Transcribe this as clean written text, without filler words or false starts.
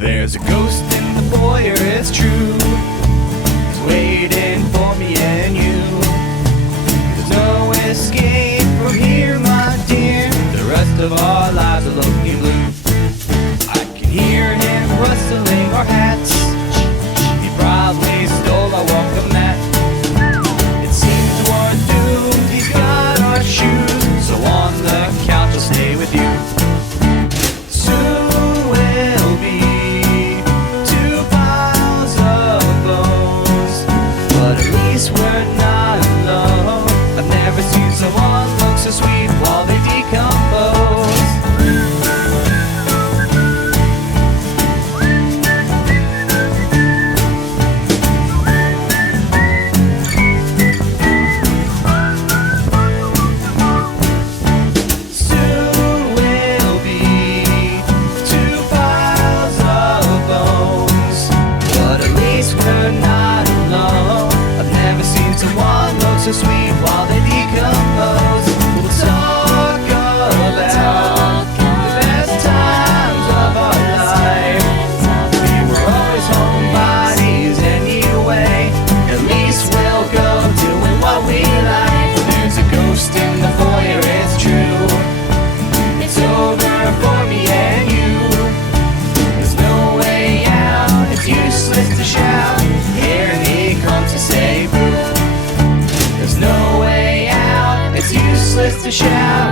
There's a ghost in the foyer, it's true. It's waiting for me and you. There's no escape from here, my dear. The rest of our lives are looking blue. I can hear him rustling our hats. He probably stole our welcome mat. It seems we're doomed, he's got our shoes. So on the couch I'll stay with you. Soon we'll be two piles of bones, but at least we're not alone. I've never seen someone look so sweet while they decompose. So sweet while they decompose. We'll talk about the best times of our life. We were always homebodies anyway. At least we'll go doing what we like. There's a ghost in the foyer, it's true. It's over for me and you. There's no way out, it's useless to shout. Here he comes to say boo. No way out, it's useless to shout.